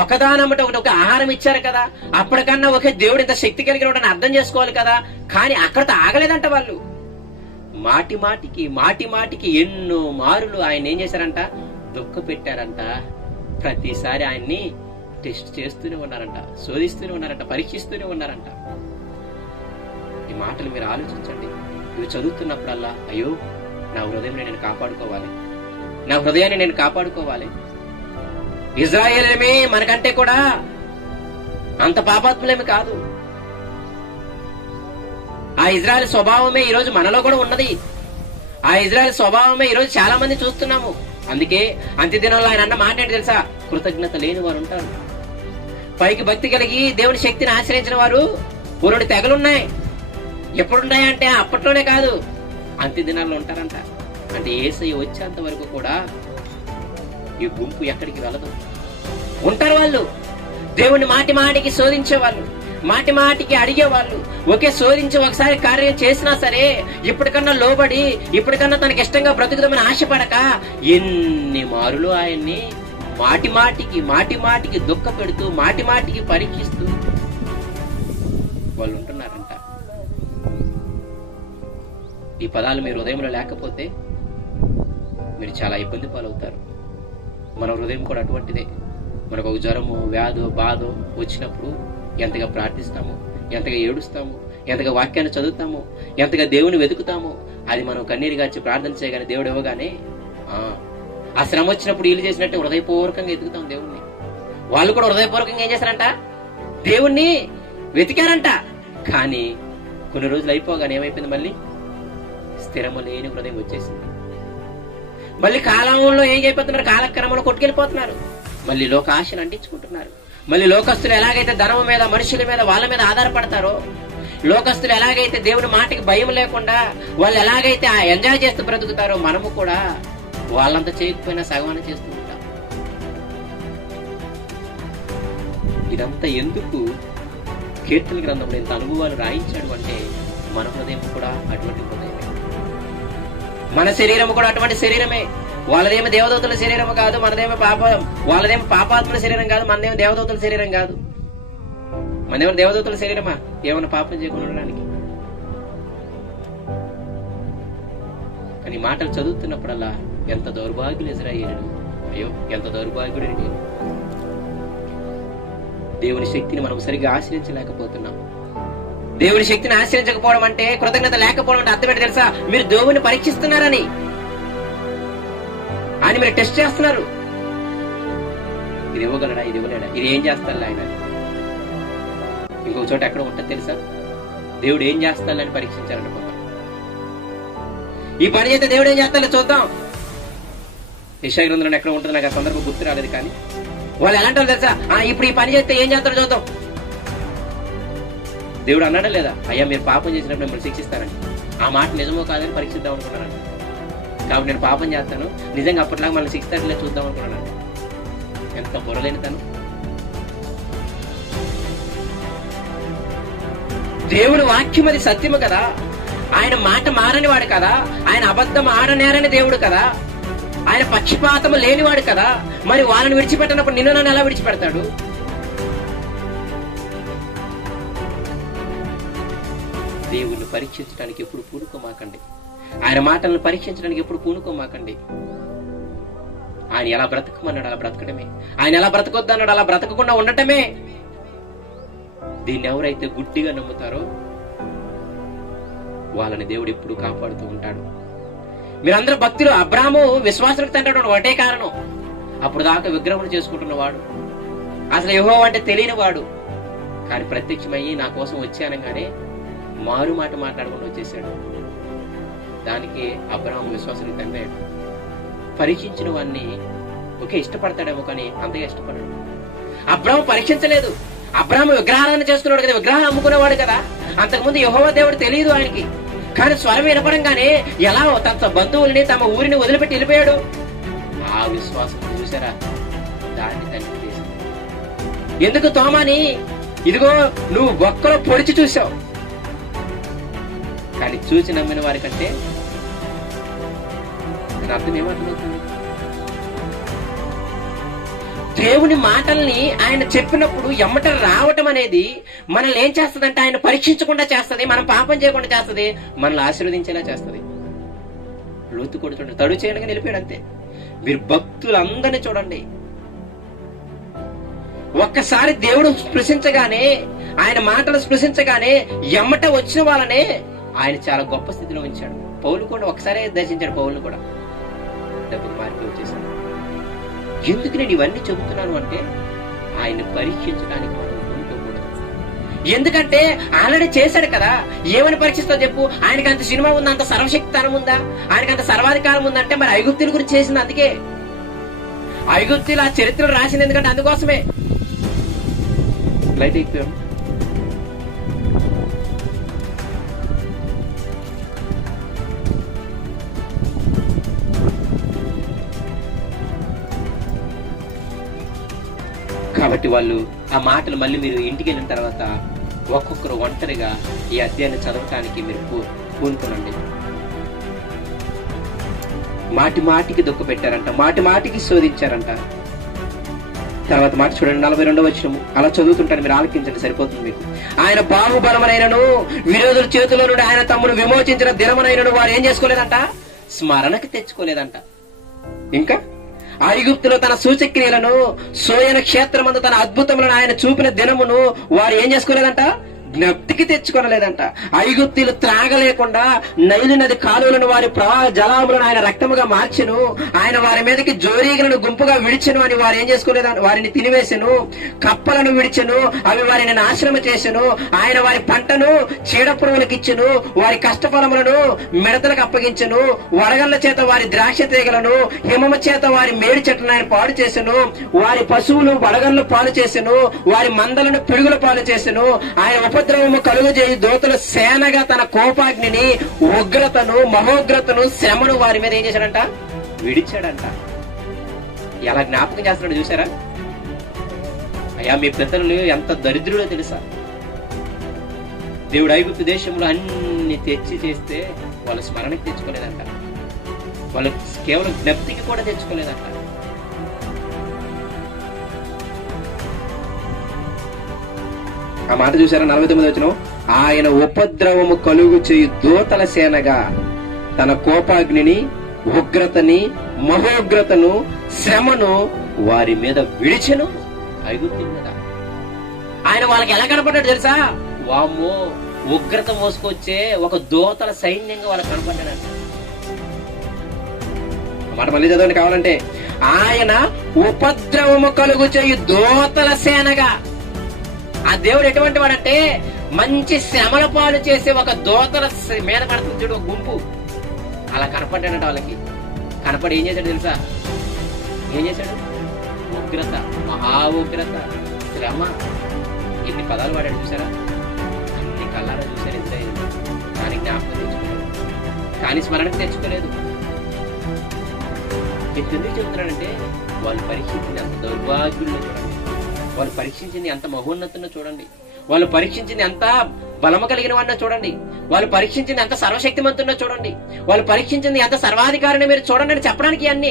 ఒకదానమ్మట ఒకటి ఒక ఆహారం ఇచ్చారు కదా, అప్పటికన్నా ఒకే దేవుడు ఇంత శక్తి కలిగిన అర్థం చేసుకోవాలి కదా. కానీ అక్కడతో ఆగలేదంట వాళ్ళు. మాటి మాటికి ఎన్నో మారులు ఆయన ఏం చేశారంట, దుఃఖ పెట్టారంట. ప్రతిసారి ఆయన్ని టెస్ట్ చేస్తూనే ఉన్నారంట, శోధిస్తూనే ఉన్నారంట, పరీక్షిస్తూనే ఉన్నారంట. ఈ మాటలు మీరు ఆలోచించండి. ఇవి చదువుతున్నప్పుడల్లా అయ్యో నా హృదయాన్ని నేను కాపాడుకోవాలి, నా హృదయాన్ని నేను కాపాడుకోవాలి. ఇజ్రాయేలేమే మనకంటే కూడా అంత పాపాత్ములేమి కాదు. ఆ ఇజ్రాయెల్ స్వభావమే ఈరోజు మనలో కూడా ఉన్నది. ఆ ఇజ్రాయెల్ స్వభావమే ఈరోజు చాలా మంది చూస్తున్నాము. అందుకే అంత్యదినంలో ఆయన అన్న మాట ఏంటి తెలుసా, కృతజ్ఞత లేని వారు ఉంటారు. పైకి భక్తి కలిగి దేవుని శక్తిని ఆశ్రయించిన వారు పూర్వుడి తెగలున్నాయి. ఎప్పుడున్నాయంటే అప్పట్లోనే కాదు, అంత్యదినాల్లో ఉంటారంట. అంటే యేసయ్య వచ్చేంత వరకు కూడా ఈ గుంపు ఎక్కడికి వెళ్ళదు, ఉంటారు వాళ్ళు. దేవుణ్ణి మాటికి శోధించేవాళ్ళు, మాటికి అడిగేవాళ్ళు. ఒకే శోధించి ఒకసారి కార్యం చేసినా సరే ఇప్పటికన్నా లోబడి, ఇప్పటికన్నా తనకి ఇష్టంగా బ్రతుకుదామని ఆశపడక ఎన్ని మారులు ఆయన్ని మాటికి దుఃఖ పెడుతూ, మాటికి పరీక్షిస్తూ వాళ్ళు ఉంటున్నారంట. ఈ పదాలు మీ హృదయంలో లేకపోతే మీరు చాలా ఇబ్బంది పాలవుతారు. మన హృదయం కూడా అటువంటిదే. మనకు ఒక జ్వరము, వ్యాధో, బాధో వచ్చినప్పుడు ఎంతగా ప్రార్థిస్తాము, ఎంతగా ఏడుస్తాము, ఎంతగా వాక్యాన్ని చదువుతాము, ఎంతగా దేవుని వెతుకుతాము. అది మనం కన్నీరుగా వచ్చి ప్రార్థన చేయగానే దేవుడు ఇవ్వగానే ఆ శ్రమ వచ్చినప్పుడు వీళ్ళు చేసినట్టు హృదయపూర్వకంగా ఎదుగుతాం దేవుణ్ణి. వాళ్ళు కూడా హృదయపూర్వకంగా ఏం చేశారంట, దేవుణ్ణి వెతికారంట. కానీ కొన్ని రోజులు అయిపోగానే ఏమైపోయింది, మళ్ళీ స్థిరము లేని హృదయం వచ్చేసింది. మళ్ళీ కాలంలో ఏం అయిపోతున్నారు, కాలక్రమంలో కొట్టుకెళ్ళిపోతున్నారు. మళ్ళీ లోక ఆశలు అంటించుకుంటున్నారు. మళ్ళీ లోకస్తులు ఎలాగైతే ధనం మీద, మనుషుల మీద, వాళ్ళ మీద ఆధారపడతారో, లోకస్తులు ఎలాగైతే దేవుని మాటకి భయం లేకుండా వాళ్ళు ఎలాగైతే ఆ ఎంజాయ్ చేస్తూ బ్రతుకుతారో, మనము కూడా వాళ్ళంతా చేయకపోయినా సగమని చేస్తూ ఉంటాం. ఇదంతా ఎందుకు కీర్తన గ్రంథంలో ఇంత అనుభవాలు రాయించాడు అంటే, మన హృదయం కూడా అటువంటి హృదయమే, మన శరీరం కూడా అటువంటి శరీరమే. వాళ్ళదేమో దేవదూతల శరీరం కాదు, వాళ్ళదేమో పాపాత్మల శరీరం కాదు, మనదేమో దేవదూతల శరీరం కాదు. మనదేమో దేవదూతల శరీరమా ఏమైనా పాపం చేయకుండా ఉండడానికి? కానీ మాటలు చదువుతున్నప్పుడల్లా ఎంత దౌర్భాగ్యులు ఇజ్రాయేలుడు, అయ్యో ఎంత దౌర్భాగ్యుడు నేను. దేవుని శక్తిని మనం సరిగ్గా ఆశ్రయించలేకపోతున్నాం. దేవుని శక్తిని ఆశ్రయించకపోవడం అంటే, కృతజ్ఞత లేకపోవడం అంటే అర్థం ఏంటి తెలుసా, మీరు దేవుని పరీక్షిస్తున్నారని, ఆయన మీరు టెస్ట్ చేస్తున్నారు. ఇది ఇవ్వగలడా, ఇది ఇవ్వలేడా, ఇది ఏం చేస్తాడు ఆయన. ఇంకొక చోట ఎక్కడ ఉంటుంది తెలుసా, దేవుడు ఏం చేస్తాడని పరీక్షించాలనుకుంటాం. ఈ పని చేస్తే దేవుడు ఏం చేస్తాడో చూద్దాం. యెషయా గ్రంథంలో ఎక్కడ ఉంటుంది, నాకు ఆ సందర్భం గుర్తు రాలేదు. కానీ వాళ్ళు ఎలా అంటారు తెలుసా, ఇప్పుడు ఈ పని చేస్తే ఏం చేస్తాడో చూద్దాం. దేవుడు అన్నాడా లేదా, అయ్యా మీరు పాపం చేసినప్పుడు మిమ్మల్ని శిక్షిస్తానని. ఆ మాట నిజమో కాదని పరీక్షిద్దాం అనుకున్నాను. కాబట్టి నేను పాపం చేస్తాను, నిజంగా అప్పట్లాగా మనల్ని శిక్షిస్తారలే చూద్దాం అనుకున్నాను. ఎంత బుర్రలేని తను. దేవుడు వాక్యం అది సత్యము కదా, ఆయన మాట మారని వాడు కదా, ఆయన అబద్ధం ఆడనేరని దేవుడు కదా, ఆయన పక్షపాతము లేనివాడు కదా. మరి వాళ్ళని విడిచిపెట్టినప్పుడు నిన్ను నన్ను ఎలా విడిచిపెడతాడు? దేవుణ్ణి పరీక్షించడానికి ఎప్పుడు పూనుకోమాకండి. ఆయన మాటలను పరీక్షించడానికి ఎప్పుడు పూనుకోమాకండి. ఆయన ఎలా బ్రతకమన్నాడు అలా బ్రతకడమే, ఆయన ఎలా బ్రతకొద్దు అన్నాడు అలా బ్రతకకుండా ఉండటమే. దీన్ని ఎవరైతే గుడ్డిగా నమ్ముతారో వాళ్ళని దేవుడు ఎప్పుడు కాపాడుతూ ఉంటాడు. మీరందరూ భక్తులు. అబ్రాహాము విశ్వాసులకు తండ్రి ఒకటే కారణం, అప్పుడు దాకా విగ్రహం చేసుకుంటున్నవాడు, అసలు యెహోవా అంటే తెలియని వాడు. కానీ ప్రత్యక్షమయ్యి నా కోసం వచ్చానగానే మారు మాట మాట్లాడకుండా వచ్చేసాడు. దానికి అబ్రాహాము విశ్వాసులకు తండ్రి. పరీక్షించిన వాడిని ఒకే ఇష్టపడతాడేమో కానీ అంతగా ఇష్టపడాడు. అబ్రాహాము పరీక్షించలేదు. అబ్రాహాము విగ్రహారాధన చేస్తున్నాడు కదా, విగ్రహం అమ్ముకునేవాడు కదా. అంతకుముందు యెహోవా దేవుడు తెలియదు ఆయనకి. కానీ స్వరం వినపడంగానే ఎలా తన బంధువుల్ని తమ ఊరిని వదిలిపెట్టి వెళ్ళిపోయాడు. ఆ విశ్వాసం చూసారా, దాన్ని తండ్రి చేసింది. ఎందుకు తోమాని, ఇదిగో నువ్వు ఒక్కలో పొడిచి చూసావు, కానీ చూసి నమ్మిన వారి కంటే అర్థం ఏమర్థమవుతుంది? దేవుని మాటల్ని ఆయన చెప్పినప్పుడు ఎమ్మట రావటం అనేది మనల్ని ఏం చేస్తుందంటే ఆయన పరీక్షించకుండా చేస్తుంది, మనం పాపం చేయకుండా చేస్తుంది, మనల్ని ఆశీర్వదించేలా చేస్తుంది. లోతు కూడా చూడండి, తడు చేయడానికి నిలిపాడు అంతే. మీరు భక్తులందరినీ చూడండి, ఒక్కసారి దేవుడు స్పృశించగానే, ఆయన మాటలు స్పృశించగానే ఎమ్మట వచ్చిన వాళ్ళనే ఆయన చాలా గొప్ప స్థితిలో ఉంచాడు. పౌలు కూడా ఒకసారి దర్శించాడు, పౌలుని కూడా డబ్బులు మార్పు వచ్చేసాడు. ఎందుకు నేను ఇవన్నీ చెబుతున్నాను అంటే ఆయన పరీక్షించడానికి మనం ఊరుకోకూడదు. ఎందుకంటే ఆల్రెడీ చేశాడు కదా. ఏమని పరీక్షిస్తావు చెప్పు? ఆయనకి అంత సినిమా ఉందా, అంత సర్వశక్తితనం ఉందా, ఆయనకి అంత సర్వాధికారం ఉందంటే మరి ఐగుప్తుల గురించి చేసింది అందుకే. ఐగుప్తులు ఆ చరిత్రలు రాసింది ఎందుకంటే అందుకోసమే. లైట్ ఎక్కువ కాబట్టి వాళ్ళు ఆ మాటలు మళ్ళీ మీరు ఇంటికి వెళ్ళిన తర్వాత ఒక్కొక్కరు ఒంటరిగా ఈ అధ్యాయాన్ని చదవటానికి మీరు పూనుకునండి. మాటి మాటికి దుఃఖ పెట్టారంట, మాటి మాటికి శోధించారంట. తర్వాత మాట చూడండి, 42వ వచనము. అలా చదువుతుంటాను, మీరు ఆలకించండి, సరిపోతుంది మీకు. ఆయన బాహుబలమునైనను విరోధుల చేతిలో నుండి ఆయన తమ్మును విమోచించిన దినమునైనను వారు ఏం చేసుకోలేదంట? స్మరణకి తెచ్చుకోలేదంట. ఇంకా ఐగుప్తులో తన సూచక్రియలను, సోయన క్షేత్రమందు తన అద్భుతములను ఆయన చూపిన దినమును వారు ఏం చేసుకోలేదంట? జ్ఞప్తికి తెచ్చుకోనలేదంట. ఐగుప్తీలు త్రాగలేకుండా నైలు నది కాలువలను వారి ప్రవాహ జలాములను ఆయన రక్తముగా మార్చెను. ఆయన వారి మీదకి జోరీగలను గుంపుగా విడిచెను అని వారు ఏం చేసుకోలేదంట? వారిని తినివేసెను. కప్పలను విడిచెను, అవి వారిని నాశనము చేసెను. ఆయన వారి పంటను చీడపురుగులకు ఇచ్చెను, వారి కష్టఫలములను మిడతలకు అప్పగించెను. వడగళ్ల చేత వారి ద్రాక్ష తీగలను, హిమము చేత వారి మేడి చెట్లను ఆయన పాడు చేసెను. వారి పశువులు వడగళ్లు పాలు చేసెను, వారి మందలను పిడుగుల పాలు చేసెను. ఆయన ఉపద్రవము కలుగజేయి దోతల సేనగా తన కోపాగ్నిని, ఉగ్రతను, మహోగ్రతను, శ్రమను వారి మీద ఏం చేశాడంట? విడిచాడంట. ఎలా జ్ఞాపకం చేస్తున్నాడు చూసారా? అయ్యా మీ పితరులు ఎంత దరిద్రుడో తెలుసా? దేవుడు ఐగుప్తు దేశంలో అన్ని తెచ్చి చేస్తే వాళ్ళు స్మరణకి తెచ్చుకోలేదంట, వాళ్ళు కేవలం జ్ఞప్తికి కూడా తెచ్చుకోలేదంట. ఆ మాట చూసారా? 49వ వచనం. ఆయన ఉపద్రవము కలుగు చేయు దూతల సేనగా తన కోపాగ్నిని, ఉగ్రతని, మహోగ్రతను, శ్రమను వారి మీద విడిచెను. ఐగుప్తు మీద ఆయన వాళ్ళకి ఎలా కనపడ్డాడు తెలుసా? వామ్మో, ఉగ్రత మోసుకొచ్చే ఒక దూతల సైన్యంగా వాళ్ళకి కనపడ్డాడంట. మాట మళ్ళీ చదవండి కావాలంటే. ఆయన ఉపద్రవము కలుగు చేయు దూతల సేనగా. ఆ దేవుడు ఎటువంటి వాడంటే మంచి శ్రమల పాలు చేసే ఒక దోతల మీద పడుతుంది చూడు, ఒక గుంపు. అలా కనపడ్డాడంట వాళ్ళకి. కనపడి ఏం చేశాడు తెలుసా? ఏం చేశాడు? ఉగ్రత, మహా ఉగ్రత, శ్రమ, ఎన్ని పదాలు వాడాడు చూసారా? అన్ని కళ్ళారా చూశారు ఇజ్రాయేలు. కానీ జ్ఞాపకం తెచ్చుకోలేదు, కానీ స్మరణకు తెచ్చుకోలేదు. ఎందుకు చెబుతున్నాడంటే వాళ్ళు పరీక్షించింది అంత దౌర్భాగ్యుల్లో చూడండి, వాళ్ళు పరీక్షించింది ఎంత మహోన్నతంలో చూడండి, వాళ్ళు పరీక్షించింది ఎంత బలము కలిగిన వాడినో చూడండి, వాళ్ళు పరీక్షించింది ఎంత సర్వశక్తిమంతున్నో చూడండి, వాళ్ళు పరీక్షించింది ఎంత సర్వాధికారిని మీరు చూడండి అని చెప్పడానికి అన్ని